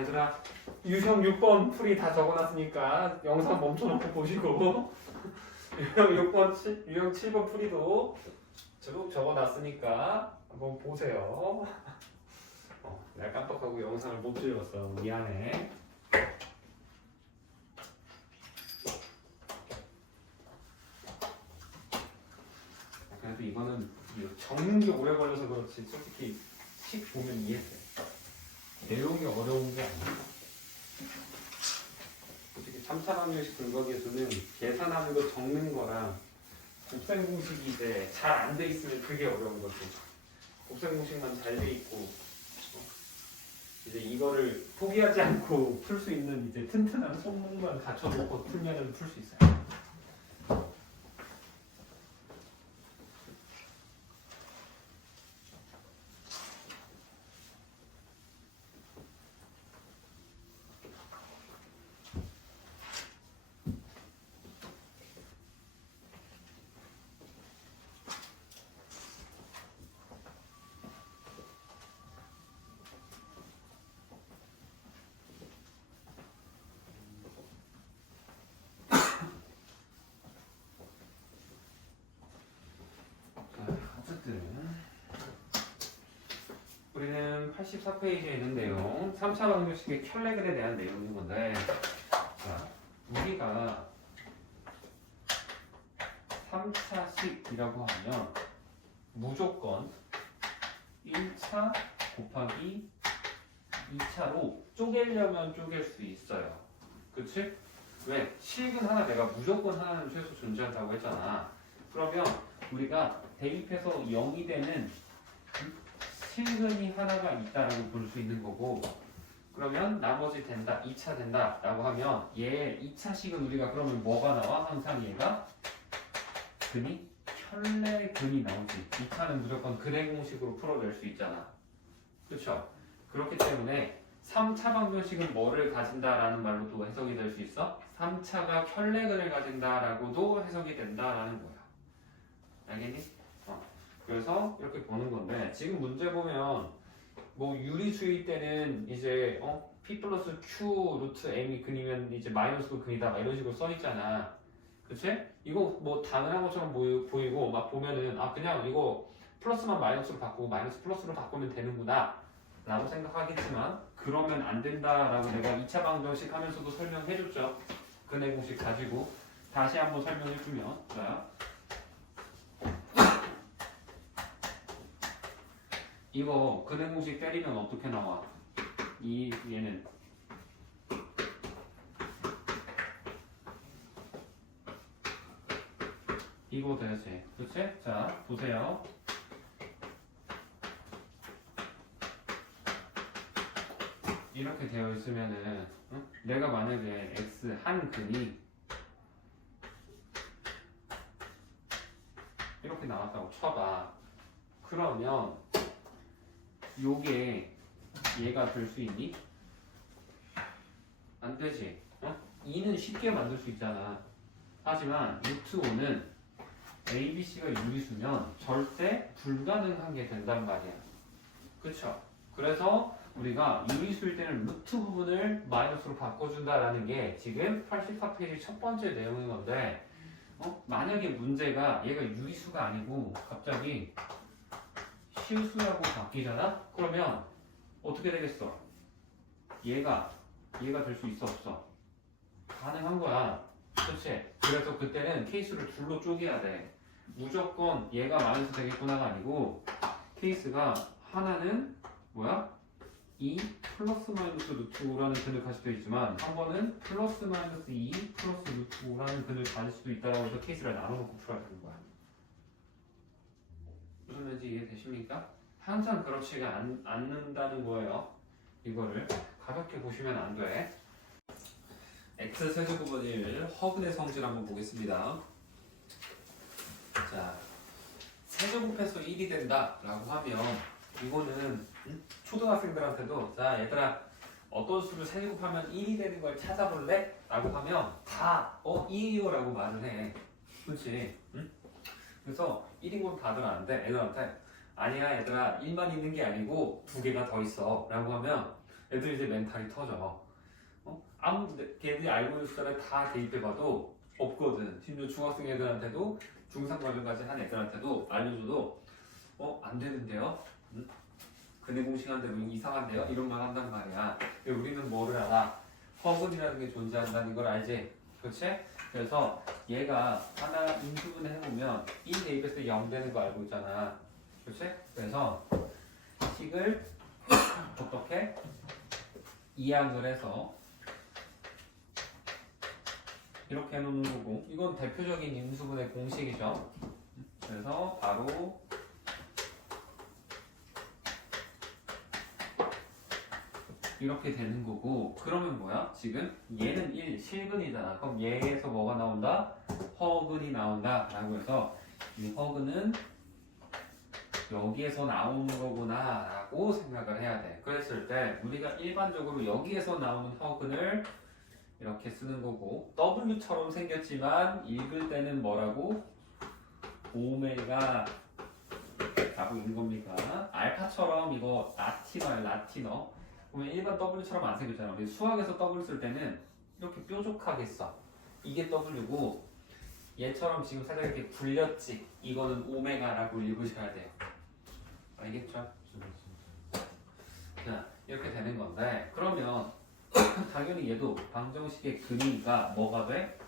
얘들아 유형 6번 풀이 다 적어놨으니까 영상 멈춰놓고 보시고 유형 6번, 유형 7번 풀이도 쭉 적어놨으니까 한번 보세요. 내가 깜빡하고 영상을 못 찍었어. 미안해. 그래도 이거는 적는 게 오래 걸려서 그렇지 솔직히 식 보면 이해돼. 내용이 어려운 게 아니야. 솔직히 3차 방정식 근거계수는 계산하는 거 적는 거랑 곱셈 공식이 이제 잘 안 돼 있으면 그게 어려운 거지. 곱셈 공식만 잘 돼 있고 이제 이거를 포기하지 않고 풀 수 있는 이제 튼튼한 손목만 갖춰놓고 풀면은 풀 수 있어요. 우리는 84페이지에 있는 내용 3차 방정식의 켤레글에 대한 내용인 건데 자, 우리가 3차식이라고 하면 무조건 1차 곱하기 2차로 쪼개려면 쪼갤 수 있어요. 그치? 왜? 식은 하나 내가 무조건 하나는 최소 존재한다고 했잖아. 그러면 우리가 대입해서 0이 되는 실근이 하나가 있다라고 볼 수 있는 거고 그러면 나머지 된다, 2차 된다 라고 하면 얘 2차식은 우리가 그러면 뭐가 나와? 항상 얘가 근이 켤레근이 나오지. 2차는 무조건 근행 공식으로 풀어낼 수 있잖아. 그렇죠? 그렇기 때문에 3차 방정식은 뭐를 가진다라는 말로도 해석이 될 수 있어? 3차가 켤레근을 가진다라고도 해석이 된다라는 거야. 알겠니? 그래서 이렇게 보는 건데 지금 문제 보면 뭐 유리수일 때는 이제 p 플러스 q 루트 m이 근이면 이제 마이너스도 근이다 막 이런 식으로 써 있잖아. 그치? 이거 뭐 당연한 것처럼 보이고 막 보면은 아 그냥 이거 플러스만 마이너스로 바꾸고 마이너스 플러스로 바꾸면 되는구나 라고 생각하겠지만 그러면 안 된다라고 내가 2차 방정식 하면서도 설명해줬죠. 근해 공식 가지고 다시 한번 설명해주면 자 이거 근행 공식 때리면 어떻게 나와? 얘는 이거 되지, 그치? 자 보세요. 이렇게 되어 있으면은 내가 만약에 x 한 근이 이렇게 나왔다고 쳐봐. 그러면 요게 얘가 될 수 있니? 안 되지. 2는 쉽게 만들 수 있잖아. 하지만 루트 5는 A, B, C가 유리수면 절대 불가능한 게 된단 말이야. 그쵸? 그래서 우리가 유리수일 때는 루트 부분을 마이너스로 바꿔준다라는 게 지금 84페이지 첫 번째 내용인 건데 만약에 문제가 얘가 유리수가 아니고 갑자기 실수라고 바뀌잖아? 그러면 어떻게 되겠어? 얘가 될 수 있어 없어? 가능한 거야. 그치? 그래서 그때는 케이스를 둘로 쪼개야 돼. 무조건 얘가 마이너스 되겠구나가 아니고 케이스가 하나는 뭐야? 2 플러스 마이너스 루트 5라는 근을 가질 수도 있지만 한 번은 플러스 마이너스 2 플러스 루트 5라는 근을 가질 수도 있다고 해서 케이스를 나눠놓고 풀어야 되는 거야. 무슨 말인지 이해되십니까? 항상 그렇지가 않는다는 거예요. 이거를 가볍게 보시면 안 돼. x 세제곱은 1 허근의 성질 한번 보겠습니다. 자, 세제곱해서 1이 된다 라고 하면 이거는 초등학생들한테도 자 얘들아 어떤 수를 세제곱하면 1이 되는 걸 찾아볼래? 라고 하면 다 1이요 라고 말을 해. 그렇지? 응? 그래서 1인 건 다들 아는데 애들한테 아니야 얘들아 1만 있는 게 아니고 두 개가 더 있어 라고 하면 애들 이제 멘탈이 터져. 아무 걔들이 알고 있는 숫자를 다 대입해봐도 없거든. 심지어 중학생 애들한테도 중3 과정까지 한 애들한테도 알려줘도 안 되는데요? 근해 공식한데 뭐 이상한데요? 이런 말 한단 말이야. 우리는 뭐를 알아? 허근이라는 게 존재한다는 걸 알지? 그렇지? 그래서 얘가 하나 인수분해 해보면 1 대입했을 때 0 되는 거 알고 있잖아. 그렇지? 그래서 식을 어떻게 이항을 해서 이렇게 해놓는 거고, 이건 대표적인 인수분해 공식이죠. 그래서 바로 이렇게 되는 거고, 그러면 뭐야? 지금 얘는 1 실근이잖아. 그럼 얘에서 뭐가 나온다? 허근이 나온다 라고 해서 이 허근은 여기에서 나오는 거구나 라고 생각을 해야 돼. 그랬을 때 우리가 일반적으로 여기에서 나오는 허근을 이렇게 쓰는 거고, W처럼 생겼지만 읽을 때는 뭐라고? 오메가 라고 읽는 겁니까? 알파처럼 이거 라틴어야, 라틴어. 그러면 일반 W처럼 안 생겼잖아. 우리 수학에서 W 쓸 때는 이렇게 뾰족하게 써. 이게 W고, 얘처럼 지금 살짝 이렇게 굴렸지. 이거는 오메가라고 읽으셔야 돼요. 알겠죠? 자, 이렇게 되는 건데, 그러면 당연히 얘도 방정식의 근이가 뭐가 돼?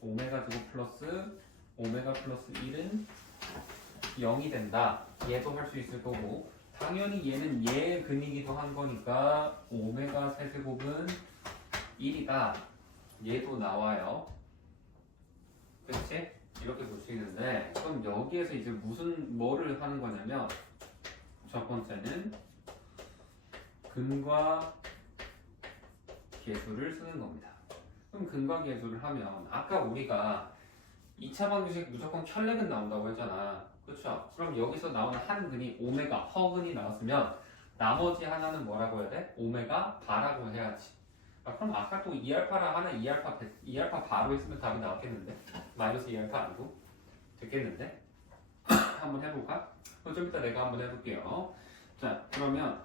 오메가 제곱 플러스 오메가 플러스 1은 0이 된다. 얘도 할 수 있을 거고, 당연히 얘는 얘의 근이기도 한 거니까 오메가 세제곱은 1이다. 얘도 나와요. 그치? 이렇게 볼 수 있는데, 그럼 여기에서 이제 뭐를 하는 거냐면, 첫 번째는 근과 계수를 쓰는 겁니다. 그럼 근과 계수를 하면 아까 우리가 2차 방정식 무조건 켤레근 나온다고 했잖아. 그렇죠? 그럼 여기서 나오는 한 근이 오메가 허근이 나왔으면 나머지 하나는 뭐라고 해야 돼? 오메가 바라고 해야지. 그럼 아까 또 2알파랑 하나 2알파 바로 했으면 답이 나왔겠는데? 마이너스 2알파 아니고? 됐겠는데? 한번 해볼까? 그럼 좀 이따 내가 한번 해볼게요. 자, 그러면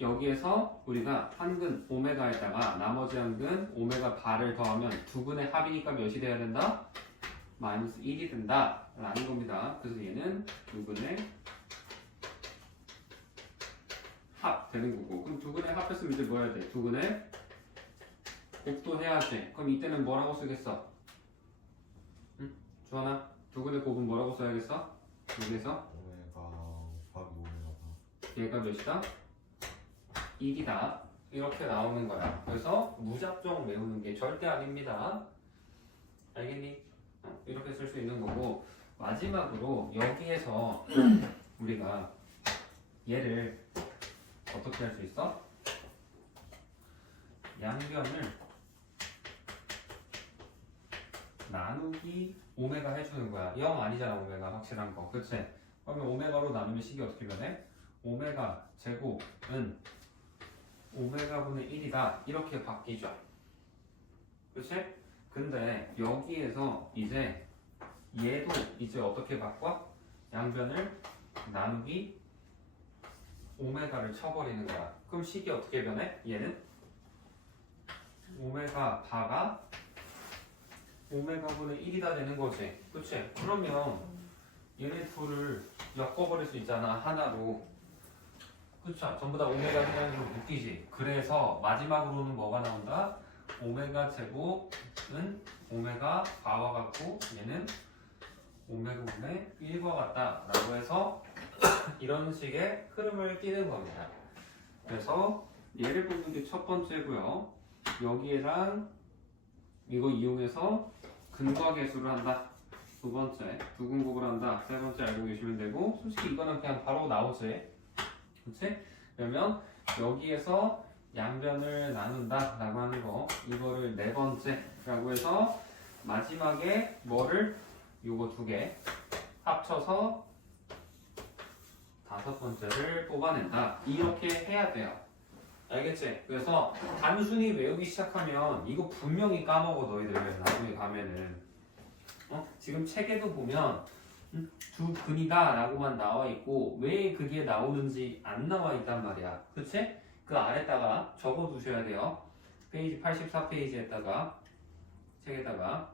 여기에서 우리가 한 근 오메가에다가 나머지 한 근 오메가 바를 더하면 두 근의 합이니까 몇이 돼야 된다? 마이너스 1이 된다 라는 겁니다. 그래서 얘는 두 근의 합 되는 거고, 그럼 두 근의 합했으면 이제 뭐 해야 돼? 두 근의 곱도 해야지. 그럼 이때는 뭐라고 쓰겠어? 응? 주하나? 두 근의 곱은 뭐라고 써야겠어? 여기에서 오메가 곱하기 오메가 얘가 몇이다? 1이다. 이렇게 나오는 거야. 그래서 무작정 외우는 게 절대 아닙니다. 알겠니? 이렇게 쓸 수 있는 거고, 마지막으로 여기에서 우리가 얘를 어떻게 할 수 있어? 양변을 나누기 오메가 해주는 거야. 0 아니잖아, 오메가 확실한 거. 그치? 그러면 오메가로 나누면 식이 어떻게 변해? 오메가 제곱은 오메가분의 1이다 이렇게 바뀌죠. 그치? 근데 여기에서 이제 얘도 이제 어떻게 바꿔? 양변을 나누기 오메가를 쳐버리는 거야. 그럼 식이 어떻게 변해? 얘는 오메가 바가 오메가분의 1이다 되는 거지. 그치? 그러면 얘네 둘을 엮어버릴 수 있잖아, 하나로. 그쵸? 전부 다 오메가 해라는 걸 느끼지. 그래서 마지막으로는 뭐가 나온다? 오메가 제곱은 오메가 바와 같고 얘는 오메가분의 1과 같다 라고 해서 이런 식의 흐름을 띠는 겁니다. 그래서 얘를 뽑는 게 첫 번째고요. 여기에랑 이거 이용해서 근과 계수를 한다. 두 번째, 두근곱을 한다. 세 번째 알고 계시면 되고, 솔직히 이거는 그냥 바로 나오지. 그치? 그러면 여기에서 양변을 나눈다 라고 하는 거, 이거를 네 번째라고 해서 마지막에 뭐를 요거 두 개 합쳐서 다섯 번째를 뽑아낸다. 이렇게 해야 돼요. 알겠지? 그래서 단순히 외우기 시작하면 이거 분명히 까먹어 너희들 나중에 가면은. 지금 책에도 보면 두 근이다 라고만 나와 있고 왜 그게 나오는지 안 나와 있단 말이야. 그치? 그 아래다가 적어두셔야 돼요. 페이지 84페이지에다가 책에다가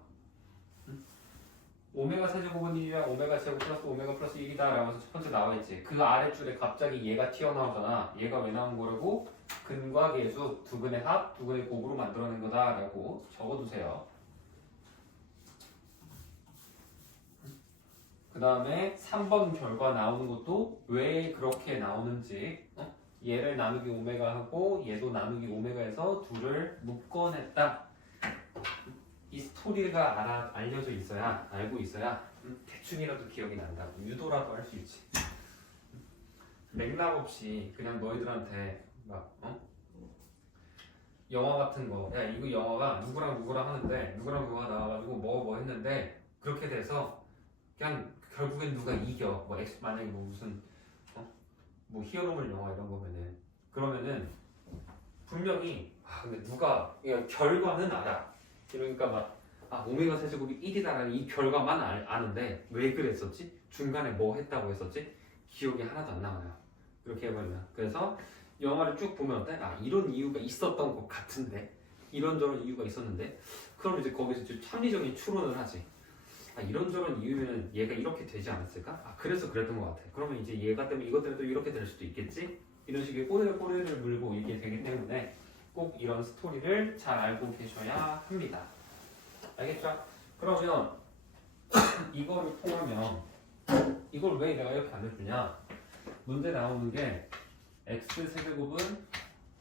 오메가 세제곱은 1이랑 오메가 제곱 플러스 오메가 플러스 1이다 라고 해서 첫 번째 나와있지. 그 아래줄에 갑자기 얘가 튀어나오잖아. 얘가 왜 나온 거라고? 근과 계수, 두근의 합, 두근의 곱으로 만들어낸 거다 라고 적어두세요. 그 다음에 3번 결과 나오는 것도 왜 그렇게 나오는지 얘를 나누기 오메가 하고 얘도 나누기 오메가해서 둘을 묶어냈다. 이 스토리가 알려져 있어야, 알고 있어야 대충이라도 기억이 난다고, 유도라도 할 수 있지. 맥락 없이 그냥 너희들한테 막 영화 같은 거, 야 이거 영화가 누구랑 누구랑 하는데 누구랑 누가 나와가지고 뭐 했는데 그렇게 돼서 그냥 결국엔 누가 이겨. 뭐 만약에 뭐 무슨 뭐 히어로물 영화 이런 거면은 그러면은 분명히 근데 누가 결과는 알아. 그러니까 막 오메가 세제곱이 1이다라는 이 결과만 아는데 왜 그랬었지? 중간에 뭐 했다고 했었지? 기억이 하나도 안 나와요. 그렇게 해버리면. 그래서 영화를 쭉 보면 어때? 이런 이유가 있었던 것 같은데 이런저런 이유가 있었는데 그럼 이제 거기서 이제 합리적인 추론을 하지. 이런저런 이유면 얘가 이렇게 되지 않았을까? 그래서 그랬던 것 같아. 그러면 이제 얘가 때문에 이것 때문에 또 이렇게 될 수도 있겠지? 이런 식의 꼬리를 물고 이게 되기 때문에 꼭 이런 스토리를 잘 알고 계셔야 합니다. 알겠죠? 그러면 이거를 통하면 이걸 왜 내가 이렇게 안 해주냐? 문제 나오는 게 x 세제곱은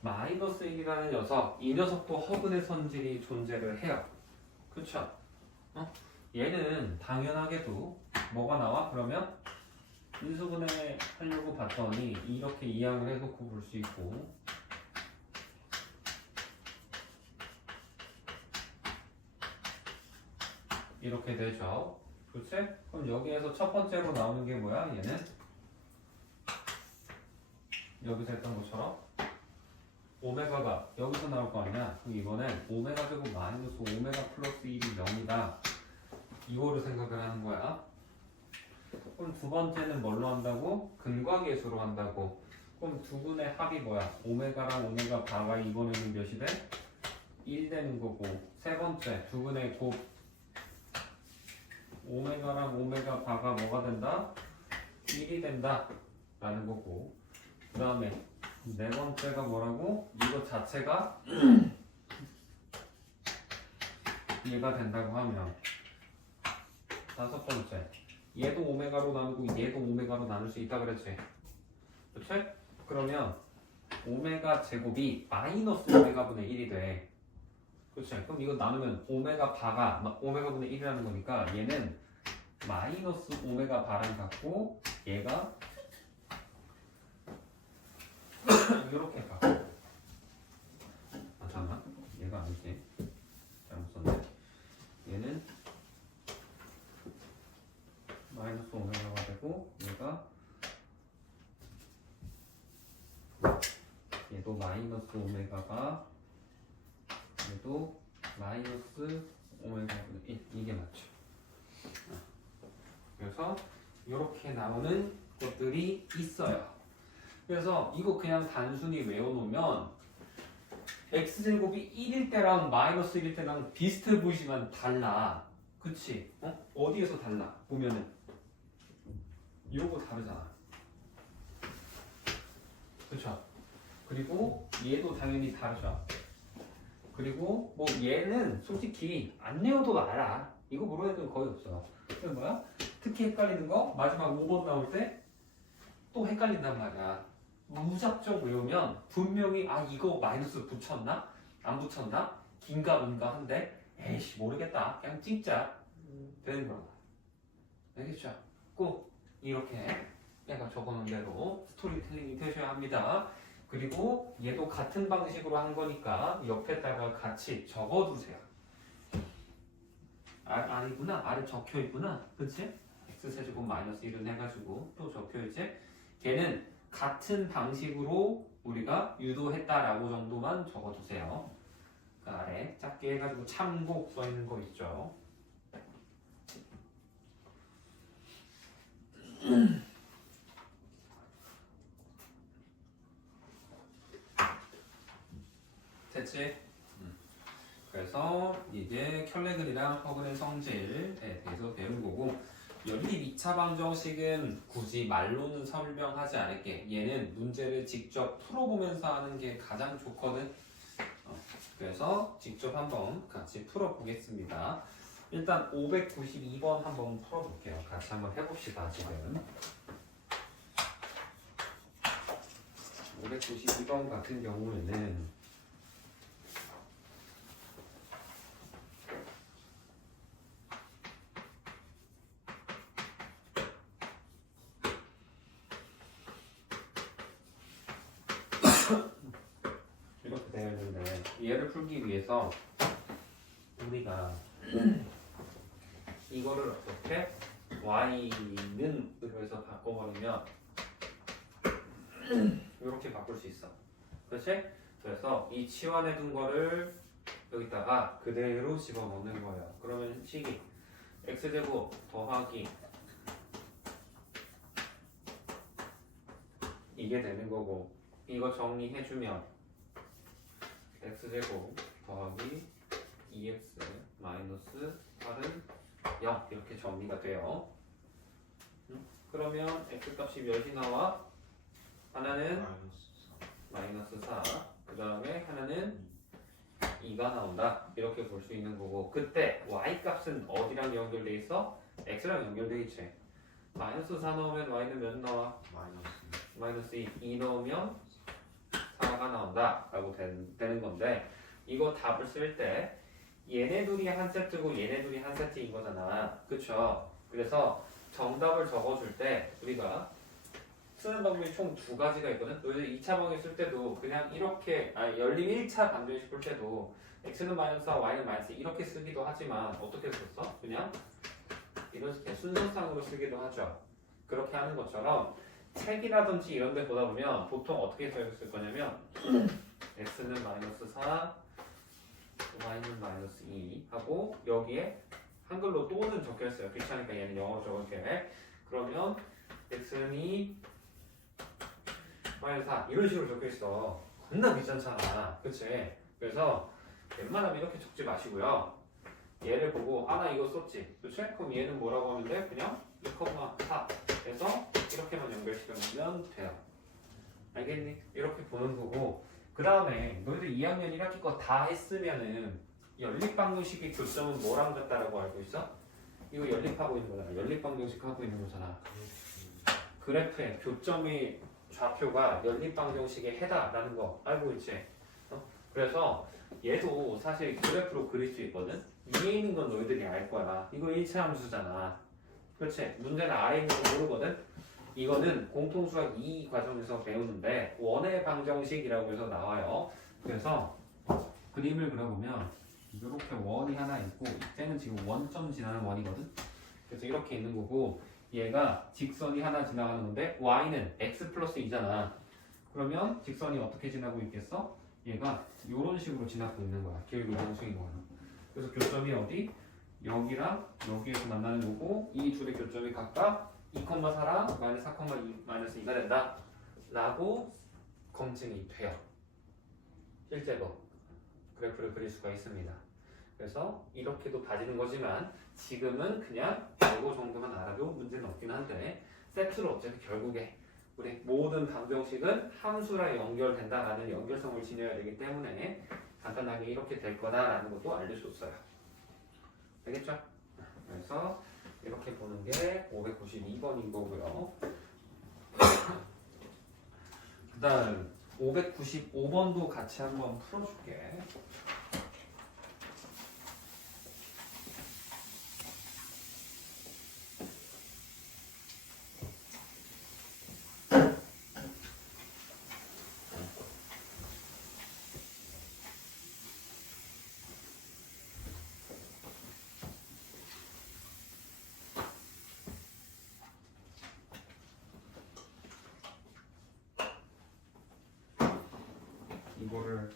마이너스 1이라는 녀석, 이 녀석도 허근의 선질이 존재를 해요. 그쵸? 얘는 당연하게도 뭐가 나와? 그러면 인수분해 하려고 봤더니 이렇게 이항을 해놓고 볼 수 있고 이렇게 되죠. 그렇지? 그럼 여기에서 첫 번째로 나오는 게 뭐야? 얘는 여기서 했던 것처럼 오메가가 여기서 나올 거 아니야? 그럼 이거는 오메가 제곱 마이너스 오메가 플러스 1이 0이다. 이거를 생각을 하는 거야. 그럼 두 번째는 뭘로 한다고? 근과 계수로 한다고. 그럼 두 분의 합이 뭐야? 오메가랑 오메가 바가 이번에는 몇이 돼? 1 되는 거고. 세 번째 두 분의 곱 오메가랑 오메가 바가 뭐가 된다? 1이 된다 라는 거고. 그 다음에 네 번째가 뭐라고? 이거 자체가 얘가 된다고 하면 다섯 번째 얘도 오메가로 나누고 얘도 오메가로 나눌 수 있다 그랬지? 그치? 그러면 오메가 제곱이 마이너스 오메가분의 1이 돼. 그치? 그럼 이거 나누면 오메가 바가 오메가분의 1이라는 거니까 얘는 마이너스 오메가 바랑 같고 얘가 이렇게 가. 잠깐만, 얘가 아니지. 잘못 썼네. 얘는 마이너스 오메가가 되고 얘도 마이너스 오메가가 얘도 마이너스 오메가분의 1 이게 맞죠. 그래서 이렇게 나오는 것들이 있어요. 그래서 이거 그냥 단순히 외워놓으면 x제곱이 1일 때랑 마이너스 1일 때랑 비슷해 보이지만 달라. 그치? 어디에서 달라? 보면은 요거 다르잖아. 그쵸? 그리고 얘도 당연히 다르죠. 그리고 뭐 얘는 솔직히 안 외워도 알아. 이거 모르는 애들은 거의 없어. 그게 뭐야? 특히 헷갈리는 거 마지막 5번 나올 때 또 헷갈린단 말이야. 무작정 외우면 분명히 이거 마이너스 붙였나? 안 붙였나? 긴가 민가 한데 에이씨 모르겠다. 그냥 찍자. 되는 거야. 알겠죠? 꼭 이렇게 내가 적어놓은 대로 스토리텔링이 되셔야 합니다. 그리고 얘도 같은 방식으로 한 거니까 옆에다가 같이 적어두세요. 아니구나. 아래 적혀있구나. 그치? x세제곱 마이너스 1은 해가지고 또 적혀있지? 걔는 같은 방식으로 우리가 유도했다라고 정도만 적어두세요. 그 아래 작게 해가지고 참고 써있는 거 있죠. 됐지? 그래서 이게 켤레글이랑 허그의 성질에 대해서 배운 거고 연립 2차 방정식은 굳이 말로는 설명하지 않을게. 얘는 문제를 직접 풀어보면서 하는 게 가장 좋거든. 그래서 직접 한번 같이 풀어보겠습니다. 일단 592번 한번 풀어볼게요. 같이 한번 해봅시다. 지금 592번 같은 경우에는 이렇게 되어 있는데 얘를 풀기 위해서 우리가 이거를 어떻게 y는 으로 바꿔버리면 이렇게 바꿀 수 있어. 그렇지? 그래서 이 치환해 둔 거를 여기다가 그대로 집어넣는 거예요. 그러면 식이 x제곱 더하기 이게 되는 거고 이거 정리해주면 x제곱 더하기 2x 마이너스 8은 0 이렇게 정리가 돼요. 그러면 x값이 몇이 나와? 하나는 마이너스 4, 그 다음에 하나는 2가 나온다. 이렇게 볼 수 있는 거고 그때 y값은 어디랑 연결돼 있어? x랑 연결돼 있지. 마이너스 4 넣으면 y는 몇 나와? 마이너스 2 넣으면 4가 나온다 라고 되는 건데 이거 답을 쓸 때 얘네 둘이 한 세트고 얘네 둘이 한 세트인 거잖아. 그쵸? 그래서 정답을 적어줄 때 우리가 쓰는 방법이 총 두 가지가 있거든. 너희들 2차 방정식 쓸 때도 그냥 이렇게 연립 1차 방정식 풀 때도 x는 마이너스 4, y는 마이너스 2 이렇게 쓰기도 하지만 어떻게 썼어? 그냥 이렇게 순서상으로 쓰기도 하죠. 그렇게 하는 것처럼 책이라든지 이런 데 보다 보면 보통 어떻게 써있을 거냐면 x는 마이너스 4, y는 마이너스 2 하고 여기에 한글로 또는 적혀있어요. 귀찮으니까 얘는 영어로 적을게. 그러면 x는 2, 마이너스 4 이런 식으로 적혀있어. 겁나 귀찮잖아. 그치? 그래서 웬만하면 이렇게 적지 마시고요. 얘를 보고 나 이거 썼지. 그치? 그럼 얘는 뭐라고 하면 돼? 그냥 2,4 해서 이렇게만 연결시켜놓으면 돼요. 알겠니? 이렇게 보는 거고 그 다음에 너희들 2학년 1학기 거 다 했으면은 연립방정식의 교점은 뭐랑 같다라고 알고 있어? 이거 연립하고 있는 거잖아. 연립방정식 하고 있는 거잖아. 그래프의 교점의 좌표가 연립방정식의 해다라는 거 알고 있지? 그래서 얘도 사실 그래프로 그릴 수 있거든? 위에 있는 건 너희들이 알 거야. 이거 1차 함수잖아. 그렇지? 문제는 아래에 있는 거 모르거든? 이거는 공통수학 2 과정에서 배우는데 원의 방정식이라고 해서 나와요. 그래서 그림을 그려보면 이렇게 원이 하나 있고 이때는 지금 원점 지나는 원이거든? 그래서 이렇게 있는 거고 얘가 직선이 하나 지나가는 건데 y는 x 플러스 2잖아. 그러면 직선이 어떻게 지나고 있겠어? 얘가 이런 식으로 지나고 있는 거야. 길고 정수인 거야. 그래서 교점이 어디? 여기랑 여기에서 만나는 거고 이 둘의 교점이 각각 2,4랑 마이너스 4,2 마이너스 2가 된다 라고 검증이 돼요. 실제로 그래프를 그릴 수가 있습니다. 그래서 이렇게도 봐지는 거지만 지금은 그냥 이거 정도만 알아도 문제는 없긴 한데 세트로 어차피 결국에 우리 모든 방정식은 함수랑 연결된다라는 연결성을 지녀야 되기 때문에 간단하게 이렇게 될 거다라는 것도 알려줬어요. 알겠죠? 그래서 이렇게 보는 게 592번인 거고요. 그 다음 595번도 같이 한번 풀어줄게. 이거를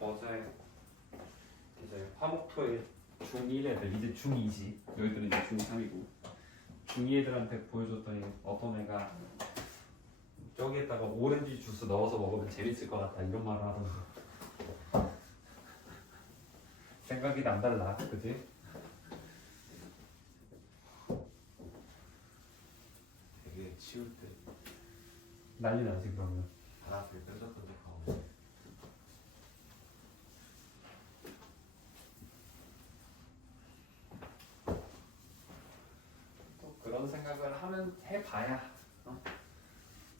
어제 이제 화목토일 중1 애들 이제 중2지 너희들은 이제 중3이고 중2 애들한테 보여줬더니 어떤 애가 저기에다가 오렌지 주스 넣어서 먹으면 재밌을 것 같다 이런 말을 하던데 생각이 남달라, 그지? 되게 치울 때 난리 나지 그러면. 바닥을 뾰족뾰족하고. 또 그런 생각을 하면 해봐야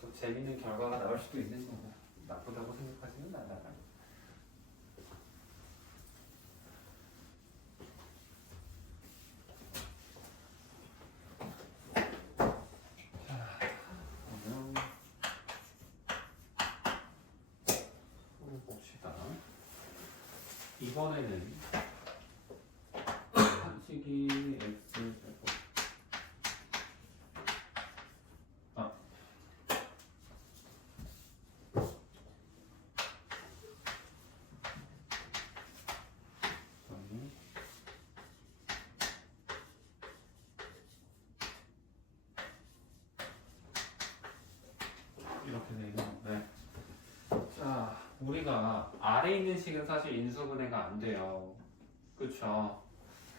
또 재밌는 결과가 나올 수도 있는 거고 나쁘다고 생각하지는 않아. 봅시다. 이번에는 한식이 x 제곱 그다음에 이렇게 되면 자, 우리가 아래 있는 식은 사실 인수분해가 안 돼요. 그렇죠?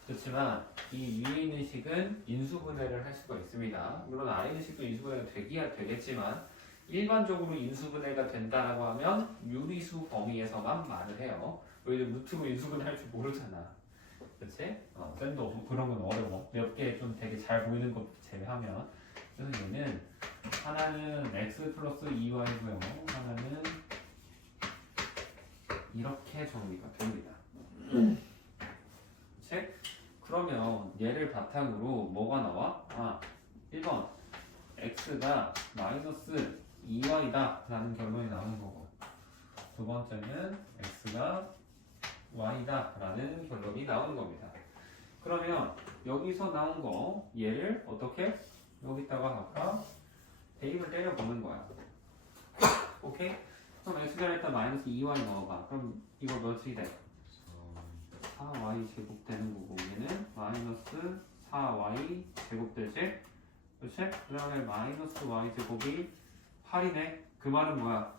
그렇지만 이 위에 있는 식은 인수분해를 할 수가 있습니다. 물론 아래 있는 식도 인수분해가 되기야 되겠지만 일반적으로 인수분해가 된다라고 하면 유리수 범위에서만 말을 해요. 왜냐면 루트로 인수분해 할 줄 모르잖아. 그렇지? 쌤도 없고 그런 건 어려워. 몇 개 좀 되게 잘 보이는 것 제외하면. 그래서 얘는 하나는 x 플러스 2y고요. 하나는 이렇게 정리가 됩니다. 그치? 그러면 얘를 바탕으로 뭐가 나와? 1번 x가 마이너스 2y다 라는 결론이 나오는 거고 두 번째는 x가 y다 라는 결론이 나오는 겁니다. 그러면 여기서 나온 거 얘를 어떻게? 여기다가 아까 대입을 때려보는 거야. 오케이? 그럼 x가 일단 마이너스 2y 넣어봐. 그럼 이거 몇이 돼? 4y 제곱 되는 거고 얘는 마이너스 4y 제곱 되지? 그렇지? 그 다음에 마이너스 y 제곱이 8이네. 그 말은 뭐야?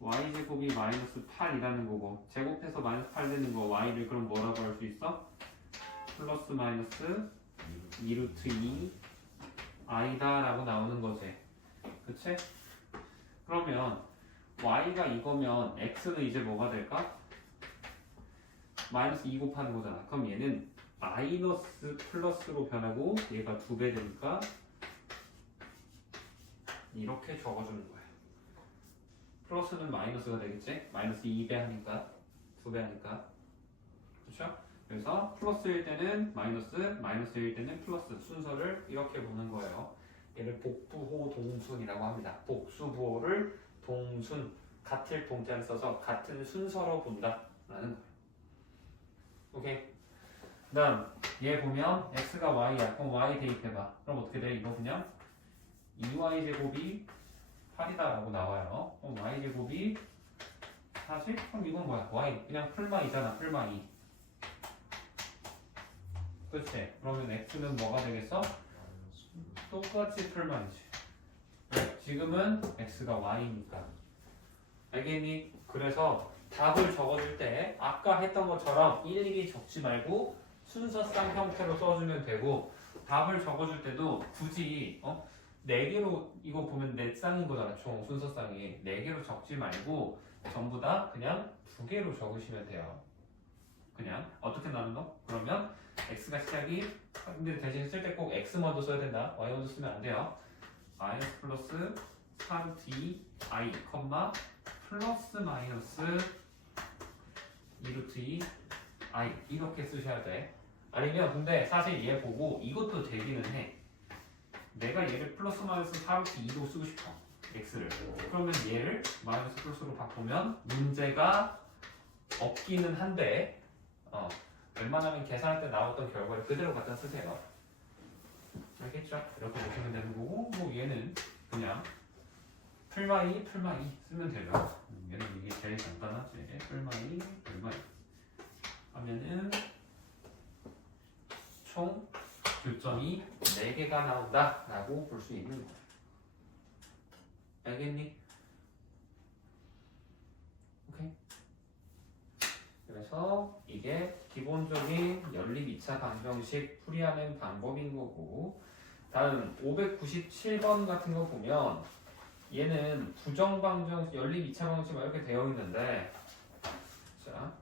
y 제곱이 마이너스 8이라는 거고 제곱해서 마이너스 8 되는 거 y를 그럼 뭐라고 할 수 있어? 플러스 마이너스 2루트 2 i다 라고 나오는 거지. 그치? 그러면 y가 이거면 x는 이제 뭐가 될까? 마이너스 2 곱하는 거잖아. 그럼 얘는 마이너스 플러스로 변하고 얘가 2배 되니까 이렇게 적어주는 거야. 플러스는 마이너스가 되겠지? 마이너스 2배 하니까 2배 하니까 그렇죠? 그래서 플러스일 때는 마이너스, 마이너스일 때는 플러스 순서를 이렇게 보는 거예요. 얘를 복부호 동순이라고 합니다. 복수부호를 동순, 같을 동자를 써서 같은 순서로 본다 라는 거예요. 오케이. 그 다음 얘 보면 x가 y야. 그럼 y 대입해봐. 그럼 어떻게 돼? 이거 그냥 2y 제곱이 8이다 라고 나와요. 그럼 y 제곱이 40? 그럼 이건 뭐야? y 그냥 풀마이잖아. 풀마이. 그렇지? 그러면 x는 뭐가 되겠어? 똑같이 풀마이지. 지금은 x가 y니까. 알겠니? 그래서 답을 적어줄 때 아까 했던 것처럼 일일이 적지 말고 순서상 형태로 써주면 되고 답을 적어줄 때도 굳이 4개로 이거 보면 4쌍인 거잖아. 총 순서상이 4개로 적지 말고 전부 다 그냥 2개로 적으시면 돼요. 그냥 어떻게 나누노? 그러면 x가 시작이 근데 대신 쓸 때 꼭 x 먼저 써야 된다. y 먼저 쓰면 안 돼요. 마이너스 플러스 3di, 플러스 마이너스 2루트 2 i 이렇게 쓰셔야 돼. 아니면 근데 사실 얘 보고 이것도 되기는 해. 내가 얘를 플러스 마이너스 4루트 2로 쓰고 싶어. x를. 그러면 얘를 마이너스 플러스로 바꾸면 문제가 없기는 한데 웬만하면 계산할 때 나왔던 결과를 그대로 갖다 쓰세요. 알겠죠? 이렇게 보시면 되는 거고 뭐 얘는 그냥 풀마이 쓰면 되죠. 얘는 이게 제일 간단하지. 풀마이 하면은 총 교점이 4개가 나온다 라고 볼 수 있는 거야. 알겠니? 오케이. 그래서 이게 기본적인 연립 2차 방정식 풀이하는 방법인 거고, 다음 597번 같은 거 보면 얘는 부정방정 연립 2차 방정식 이렇게 되어 있는데, 자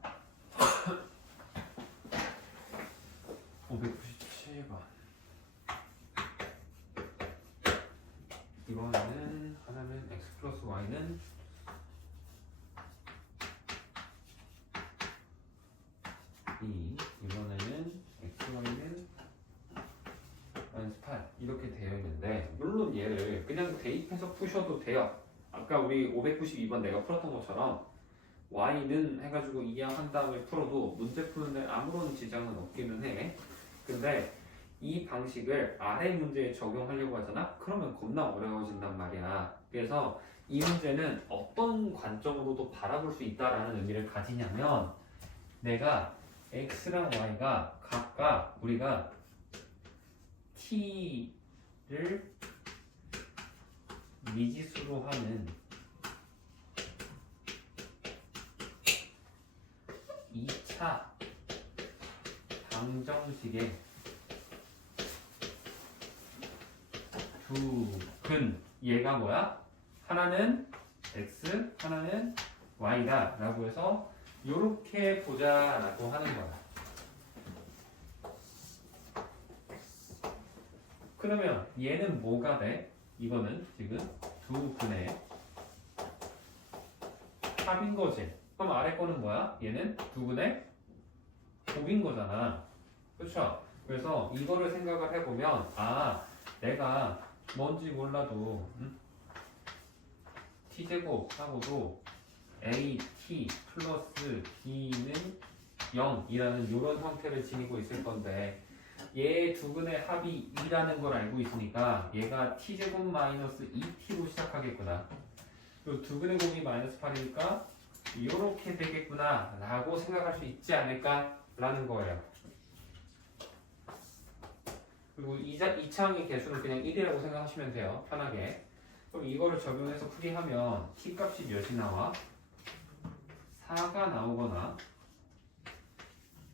597번 이번에는 하나는 x 플러스 y는 이번에는 x, y는 마이너스 8 이렇게 되어 있는데, 물론 얘를 그냥 대입해서 푸셔도 돼요. 아까 우리 592번 내가 풀었던 것처럼 y는 해가지고 이항한 다음에 풀어도 문제 푸는데 아무런 지장은 없기는 해. 근데 이 방식을 아래 문제에 적용하려고 하잖아? 그러면 겁나 어려워진단 말이야. 그래서 이 문제는 어떤 관점으로도 바라볼 수 있다라는 의미를 가지냐면, 내가 x랑 y가 각각 우리가 t를 미지수로 하는 2차 방정식의 두 근, 얘가 뭐야? 하나는 x, 하나는 y다 라고 해서 요렇게 보자 라고 하는 거야. 그러면 얘는 뭐가 돼? 이거는 지금 두 근의 합인 거지. 그럼 아래 거는 뭐야? 얘는 두 근의 곱인 거잖아. 그렇죠? 그래서 이거를 생각을 해보면, 아, 내가 뭔지 몰라도 t제곱하고도 at 플러스 b는 0이라는 이런 형태를 지니고 있을 건데, 얘 두 근의 합이 2라는 걸 알고 있으니까 얘가 t제곱 마이너스 2t로 시작하겠구나. 그리고 두 근의 곱이 마이너스 8이니까 이렇게 되겠구나 라고 생각할 수 있지 않을까 라는 거예요. 그리고 2차항의 개수는 그냥 1이라고 생각하시면 돼요. 편하게. 그럼 이거를 적용해서 풀이하면 t 값이 몇이 나와? 4가 나오거나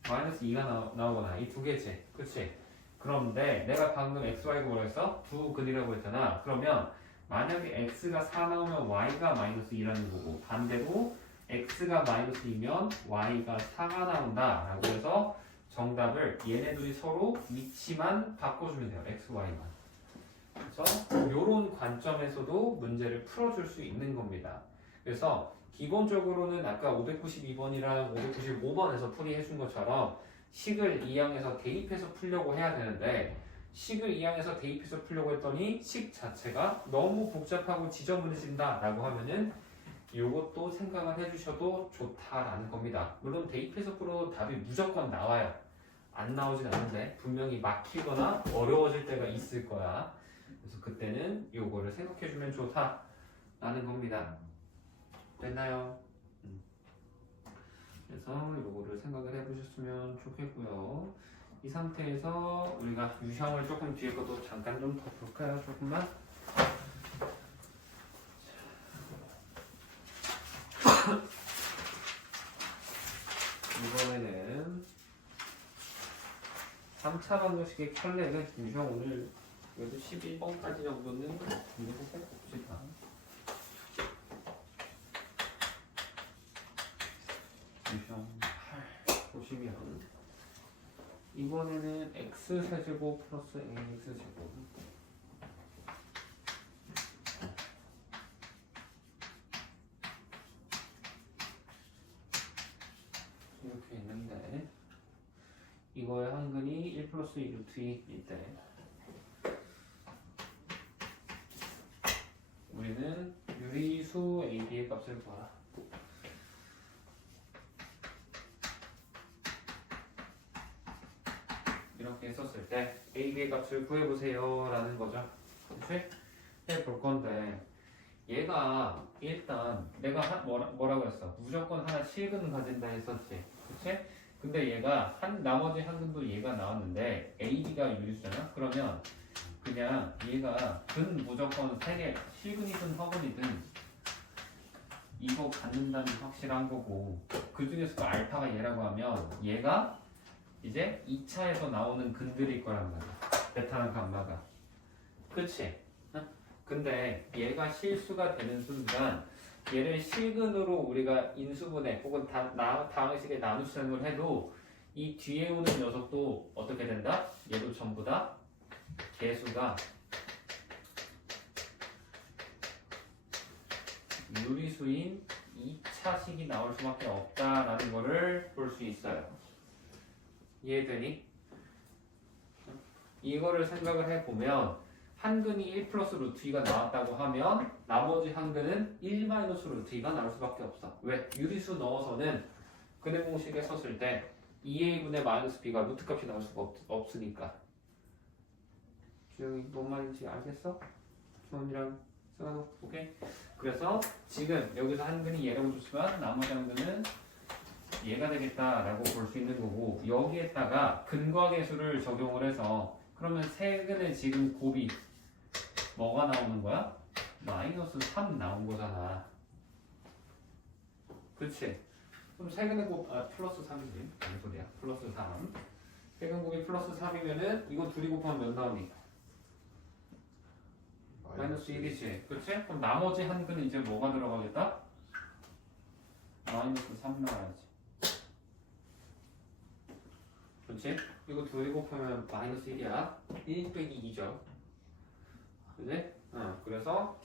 마이너스 2가 나오거나 이 두 개지. 그치? 그런데 내가 방금 xy가 뭐라 했어? 두 근이라고 했잖아. 그러면 만약에 x가 4 나오면 y가 마이너스 2라는 거고, 반대로 x가 마이너스 2면 y가 4가 나온다 라고 해서 정답을 얘네들이 서로 위치만 바꿔주면 돼요. x, y만. 그래서 이런 관점에서도 문제를 풀어줄 수 있는 겁니다. 그래서 기본적으로는 아까 592번이랑 595번에서 풀이해준 것처럼 식을 이항해서 대입해서 풀려고 해야 되는데, 식을 이항해서 대입해서 풀려고 했더니 식 자체가 너무 복잡하고 지저분해진다 라고 하면은 이것도 생각을 해주셔도 좋다라는 겁니다. 물론 대입해서 풀어도 답이 무조건 나와요. 안 나오진 않는데 분명히 막히거나 어려워질 때가 있을 거야. 그래서 그때는 요거를 생각해주면 좋다라는 겁니다. 됐나요? 그래서 요거를 생각을 해보셨으면 좋겠고요. 이 상태에서 우리가 유형을 조금 뒤에 것도 잠깐 좀 더 볼까요? 조금만. 이번에는 3차 방정식의 켤레는 유형 오늘 그래도 11번까지 정도는 공부해 봅시다. 유형 8 보시면 이번에는 x세제곱 플러스 ax제곱 이렇게 있는데, 이거의 한근이 1 플러스 2 루트 2일 때 우리는 유리수 AB의 값을 구하라. 이렇게 했었을 때 AB의 값을 구해보세요 라는 거죠. 그치? 해볼 건데, 얘가 일단 내가 뭐라고 했어? 무조건 하나 실근 가진다 했었지. 그치? 근데 얘가 나머지 한 근도 얘가 나왔는데 AB가 유리수잖아? 그러면 그냥 얘가 근 무조건 3개, 실근이든 허근이든 이거 갖는다는 확실한 거고, 그 중에서도 알파가 얘라고 하면 얘가 이제 2차에서 나오는 근들일 거란 말이야. 베타랑 감마가. 그치? 어? 근데 얘가 실수가 되는 순간 얘를 실근으로 우리가 인수분해 혹은 다항식의 나눗셈을 해도 이 뒤에 오는 녀석도 어떻게 된다? 얘도 전부 다 개수가 유리수인 2차식이 나올 수밖에 없다라는 거를 볼 수 있어요. 이해되니? 이거를 생각을 해보면 한 근이 1 플러스 루트 2가 나왔다고 하면 나머지 한 근은 1 마이너스 루트 2가 나올 수밖에 없어. 왜? 유리수 넣어서는 근의 공식에 썼을 때 2a분의 마이너스 b가 루트 값이 나올 수가 없으니까. 주영이 뭔 말인지 알겠어? 주원이랑 승환아, 오케이? 그래서 지금 여기서 한 근이 얘라고 줬지만 나머지 한 근은 얘가 되겠다라고 볼 수 있는 거고, 여기에다가 근과 계수를 적용을 해서 그러면 세근의 지금 곱이 뭐가 나오는 거야? 마이너스 3 나온 거잖아. 그치? 그럼 세근의 곱, 플러스 3이지. 무슨 소리야? 플러스 3. 세근 곱이 플러스 3이면은 이거 둘이 곱하면 몇 나오니? 마이너스 1이지. 그치? 그럼 나머지 한 근은 이제 뭐가 들어가겠다? 마이너스 3 나와야지. 그렇지? 이거 둘이 곱하면 마이너스 1이야. 1 빼기 2죠. 그지? 그래서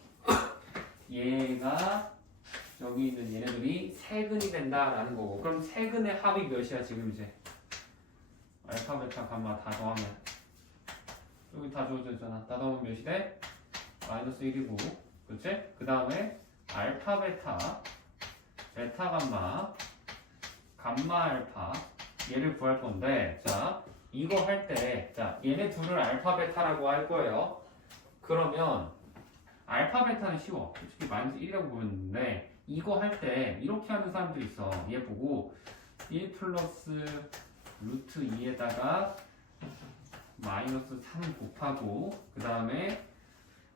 얘가 여기 있는 얘네들이 세근이 된다라는 거고, 그럼 세근의 합이 몇이야 지금 이제? 알파, 베타, 감마 다 더하면 여기 다 주어져 있잖아. 다 더하면 몇이 돼? 마이너스 1이고, 그치? 그 다음에 알파, 베타, 베타, 감마, 감마, 알파 얘를 구할 건데, 자 이거 할 때, 자 얘네 둘을 알파, 베타라고 할 거예요. 그러면 알파, 베타는 쉬워. 솔직히 마이너스 1이라고 보였는데 이거 할 때 이렇게 하는 사람도 있어. 얘 보고 1 플러스 루트 2에다가 마이너스 3 곱하고, 그 다음에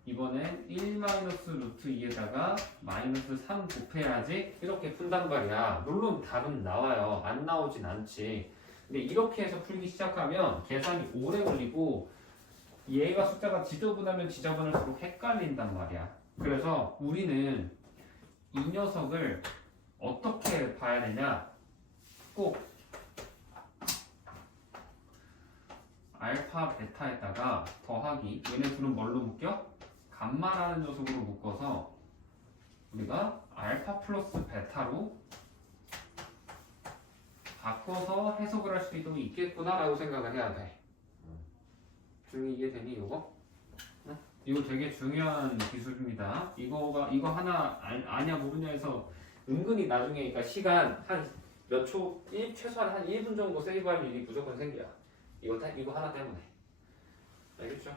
이번엔 1 마이너스 루트 2에다가 마이너스 3 곱해야지 이렇게 푼단 말이야. 물론 답은 나와요. 안 나오진 않지. 근데 이렇게 해서 풀기 시작하면 계산이 오래 걸리고 얘가 숫자가 지저분하면 지저분할수록 헷갈린단 말이야. 그래서 우리는 이 녀석을 어떻게 봐야 되냐? 꼭 알파, 베타에다가 더하기, 얘네 둘은 뭘로 묶여? 감마라는 녀석으로 묶어서 우리가 알파 플러스 베타로 바꿔서 해석을 할 수도 있겠구나 라고 생각을 해야 돼. 중이 이해되니 이거? 응? 이거 되게 중요한 기술입니다. 이거 하나 아냐 모르냐 해서 은근히 나중에, 그러니까 시간 한 몇 초, 최소한 한 1분 정도 세이브할 일이 무조건 생겨. 이거 하나 때문에. 알겠죠?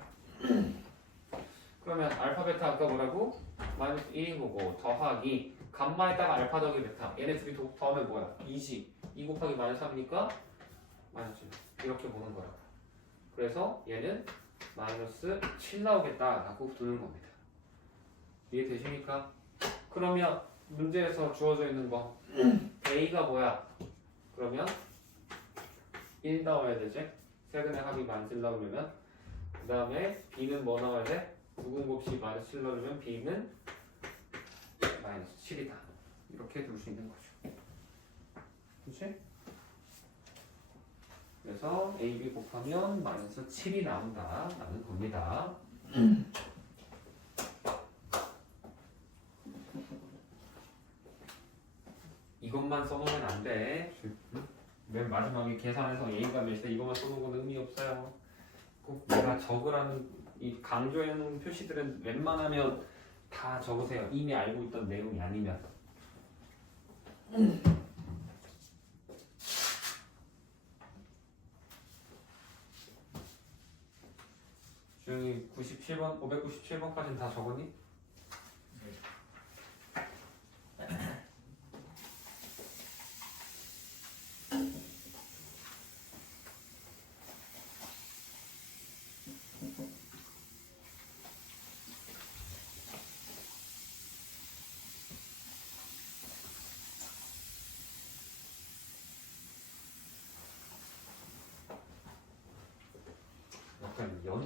그러면 알파, 베타 아까 뭐라고? 마이너스 1인 거고, 더하기 감마에다가 알파 더하기 베타, 얘네 둘이 더하면 뭐야? 2지. 2 곱하기 마이너스 3이니까 마이너스 1 이렇게 보는 거라고. 그래서 얘는 마이너스 7 나오겠다라고 두는 겁니다. 이해되십니까? 그러면 문제에서 주어져 있는 거 A가 뭐야? 그러면 1 나와야 되지? 세근의 합이 마이너스 1 나오려면. 그 다음에 B는 뭐 나와야 돼? 9근 곱시 마이너스 7 나오려면 B는 마이너스 7이다. 이렇게 둘 수 있는 거죠. 그치? 그래서 A, B 곱하면 마이너스 7이 나온다 라는 겁니다. 이것만 써놓으면 안 돼. 맨 마지막에 계산해서 A가 몇이다 이것만 써놓은 건 의미 없어요. 꼭 내가 적으라는 이 강조해놓은 표시들은 웬만하면 다 적으세요. 이미 알고 있던 내용이 아니면. 주영이 97번, 597번까지는 다 적었니?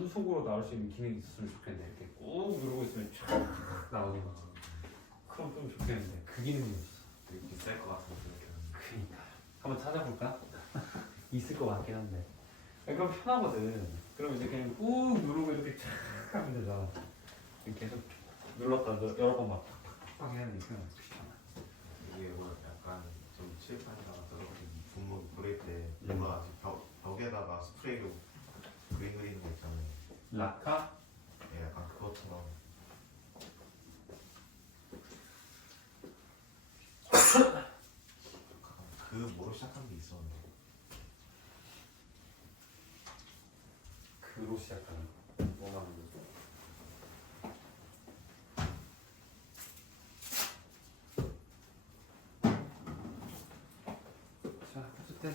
연속으로 나올 수 있는 기능이 있었으면 좋겠네. 이렇게 꾹 누르고 있으면 촥 나오는 거. 그럼 좀 좋겠는데 그 기능이 없어. 되게 비쌀 것 같은데 그니까 한번 찾아볼까? 있을 것 같긴 한데. 그럼 편하거든. 그럼 이제 그냥 꾹 누르고 이렇게 촥 하면 되잖아. 계속 눌렀다 여러 번 막 팍팍 해야 되니까 귀찮아. 이게 뭐 약간 좀 칠판에다가 저렇게 분무 그릴 때 뭔가 벽에다가 스프레이로 그림 그리는 거 있잖아요. 라카? 예, 약간 그것처럼 그 뭐로 시작한 게 있었는데 그로 시작하는 거. 뭐가 하는 거죠? 자, 어쨌든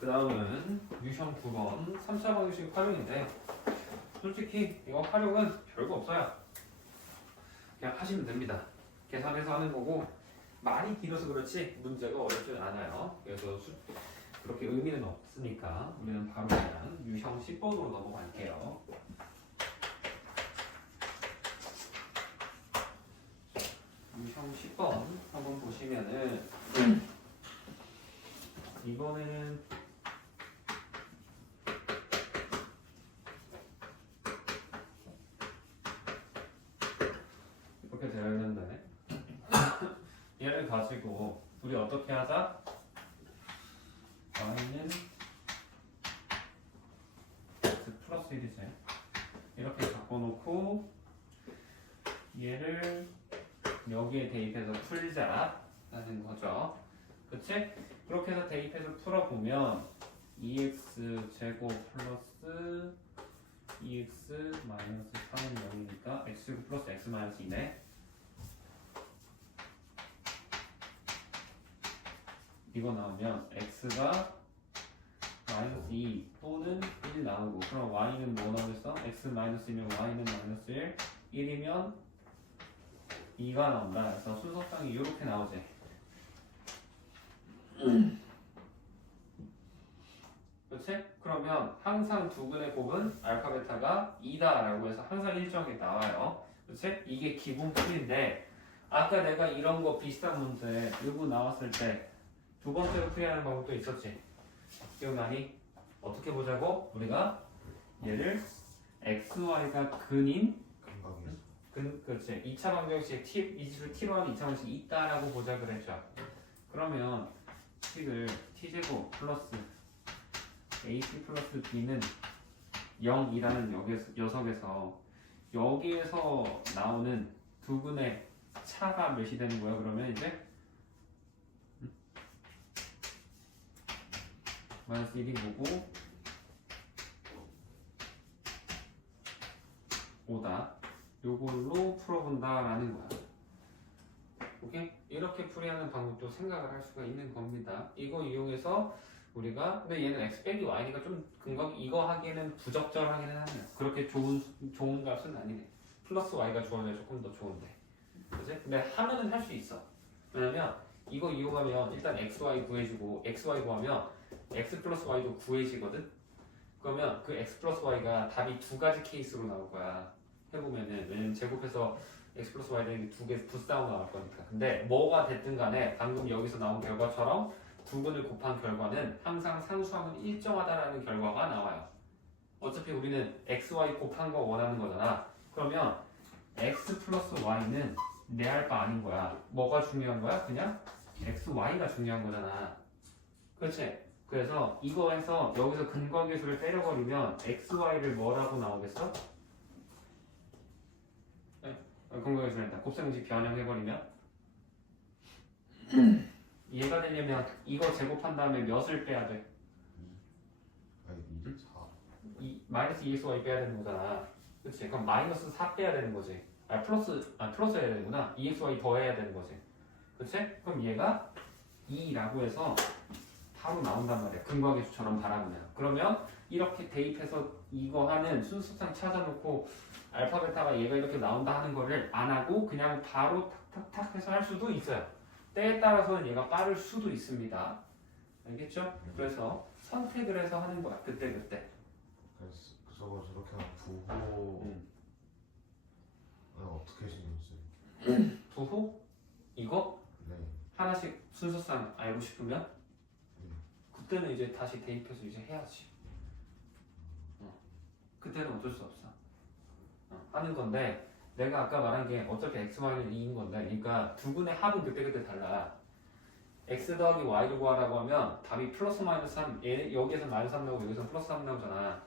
그 다음은 유형 9번 3차 방정식 활용인데 솔직히 이거 활용은 별거 없어요. 그냥 하시면 됩니다. 계산해서 하는 거고 말이 길어서 그렇지 문제가 어렵지는 않아요. 그래서 그렇게 의미는 없으니까 우리는 바로 그냥 유형 10번으로 넘어갈게요. 유형 10번 한번 보시면은 이번에는 이렇게 되어 있는데 얘를 가지고 우리 어떻게 하자? y는 x 플러스 1이지. 이렇게 바꿔놓고 얘를 여기에 대입해서 풀자라는 거죠. 그치? 그렇게 해서 대입해서 풀어보면 2x 제곱 플러스 2x 마이너스 3은 0이니까 x 플러스 x 마이너스 2네. 이거 나오면 x가 마이너스 2 또는 1 나오고 그럼 y는 뭐 나오겠어? x 마이너스 1이면 y는 마이너스 1 1이면 2가 나온다. 그래서 순서상이 이렇게 나오지. 그렇지? 그러면 항상 두근의 곱은 알파 베타가 2다 라고 해서 항상 일정하게 나와요. 그렇지? 이게 기본 풀인데 아까 내가 이런 거 비슷한 문제 일부 나왔을 때 두 번째로 풀이하는 방법도 있었지. 기억나니? 어떻게 보자고? 우리가 얘를 xy가 근인 감각이었어. 그렇지. 2차 방정식 이 식을 t로 하면 2차 방정식이 있다라고 보자 그랬죠. 그러면 식을 t제곱 플러스 ac 플러스 b는 0이라는 녀석에서 여기에서 나오는 두근의 차가 몇이 되는 거야? 그러면 이제 마이너스 1이 보고 5다. 요걸로 풀어본다라는 거야. 오케이? 이렇게 풀이하는 방법도 생각을 할 수가 있는 겁니다. 이거 이용해서 우리가 근데 얘는 x 빼기 y니까 좀 근거 이거 하기에는 부적절하기는 하네요. 그렇게 좋은 값은 아니네. 플러스 y가 주어져야 조금 더 좋은데. 그지? 근데 하면은 할 수 있어. 왜냐면 이거 이용하면 일단 xy 구해주고 xy 구하면 x 플러스 y도 구해지거든. 그러면 그 x 플러스 y가 답이 두 가지 케이스로 나올 거야. 해보면은 왜냐면 제곱해서 x 플러스 y 되는 게 두 개 부싸움 나올 거니까. 근데 뭐가 됐든 간에 방금 여기서 나온 결과처럼 두 근을 곱한 결과는 항상 상수함은 일정하다라는 결과가 나와요. 어차피 우리는 x, y 곱한 거 원하는 거잖아. 그러면 x 플러스 y는 내 할 바 아닌 거야. 뭐가 중요한 거야? 그냥 x, y가 중요한 거잖아. 그렇지? 그래서 이거에서 여기서 근거계수를 때려버리면 x, y를 뭐라고 나오겠어? 근거계수를 일단 곱셈공식 변형해버리면 이해가 되려면 이거 제곱한 다음에 몇을 빼야 돼? 아니 2, 4. 마이너스 2xy 빼야 되는 거잖아. 그치? 그럼 마이너스 4 빼야 되는 거지. 플러스 해야 되는구나. 2xy 더해야 되는 거지. 그치? 그럼 얘가 2라고 해서 바로 나온단 말이야. 근거계수처럼 바라보면. 그러면 이렇게 대입해서 이거 하는 순서상 찾아놓고 알파 베타가 얘가 이렇게 나온다 하는 거를 안 하고 그냥 바로 탁탁탁 해서 할 수도 있어요. 때에 따라서는 얘가 빠를 수도 있습니다. 알겠죠? 그래서 선택을 해서 하는 거야. 그때. 그래서 저거 저렇게 두고 어떻게 신었어요? 두호? 이거? 네. 하나씩 순서상 알고 싶으면 네. 그때는 이제 다시 대입해서 이제 해야지. 그때는 어쩔 수 없어. 하는 건데 내가 아까 말한 게 어차피 x, y는 2인 건데 그러니까 두 분의 합은 그때그때 달라. x 더하기 y를 구하라고 하면 답이 플러스 마이너스 3 여기에서 마이너스 3 나오고 여기서 플러스 3 나오잖아.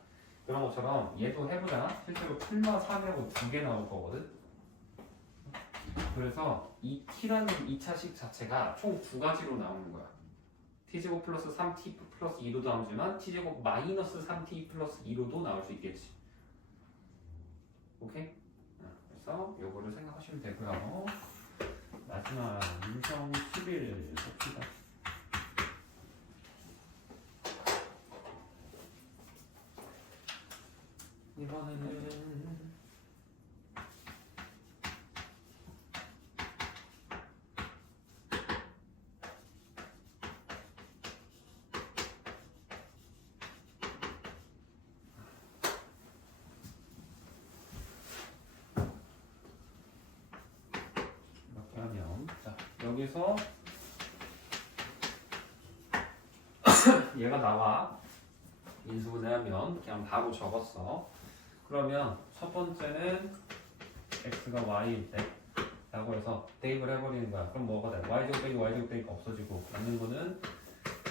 그런 것처럼 얘도 해보잖아. 실제로 풀마 3이라고 두 개 나올 거거든. 그래서 이 t라는 2차식 자체가 총 두 가지로 나오는 거야. t제곱 플러스 3t 플러스 2로도 나오지만 t제곱 마이너스 3t 플러스 2로도 나올 수 있겠지. 오케이? 그래서 요거를 생각하시면 되고요. 마지막 유형 11 봅시다. 이번에는 이렇게 하면 자 여기서 얘가 나와 인수분해하면 그냥 바로 적었어. 그러면 첫 번째는 x가 y일 때 라고 해서 대입을 해버리는 거야. 그럼 뭐가 돼? y제곱 빼기 y제곱 빼기가 없어지고 남는 거는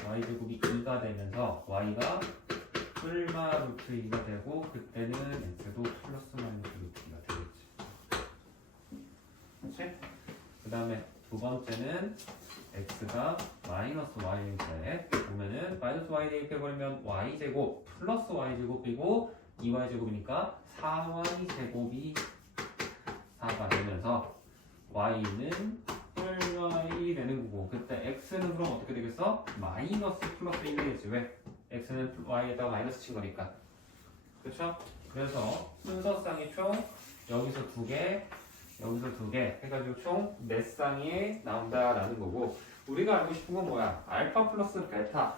y제곱이 2가 되면서 y가 풀마 루트 2가 되고 그때는 x도 플러스 마이너스 루트 2가 되겠지. 그렇지? 그 다음에 두 번째는 x가 마이너스 y일 때 보면은 마이너스 y 대입해버리면 y제곱 플러스 y제곱이고 2y제곱이니까 4y제곱이 4가 되면서 y는 뿔y 되는 거고 그때 x는 그럼 어떻게 되겠어? 마이너스 플러스 1 되겠지. 왜? x는 y에다가 마이너스 친 거니까. 그렇죠? 그래서 순서상이 총 여기서 2개 여기서 2개 해가지고 총 4쌍이 나온다라는 거고 우리가 알고 싶은 건 뭐야? 알파 플러스 베타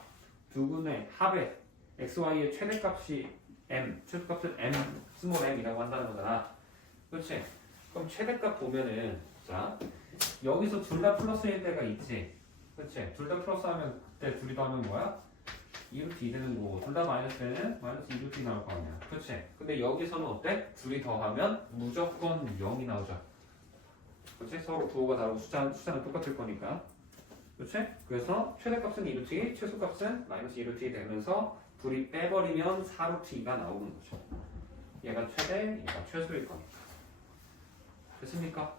두 분의 합의 xy의 최대값이 m, 최소값은 m, 스몰 m이라고 한다는 거잖아. 그렇지? 그럼 최대값 보면은 자 여기서 둘 다 플러스일 때가 있지. 그렇지? 둘 다 플러스 하면 그때 둘이 더하면 뭐야? 2루트 2 되는 거고 둘 다 마이너스 되는 마이너스 2루트 2 나올 거 아니야. 그렇지? 근데 여기서는 어때? 둘이 더하면 무조건 0이 나오죠. 그렇지? 서로 부호가 다르고 숫자는 똑같을 거니까. 그렇지? 그래서 최대값은 2루트 2, 최소값은 마이너스 2루트 2 되면서 둘이 빼버리면 4루트 2가 나오는 거죠. 얘가 최대, 얘가 최소일 거니까. 됐습니까?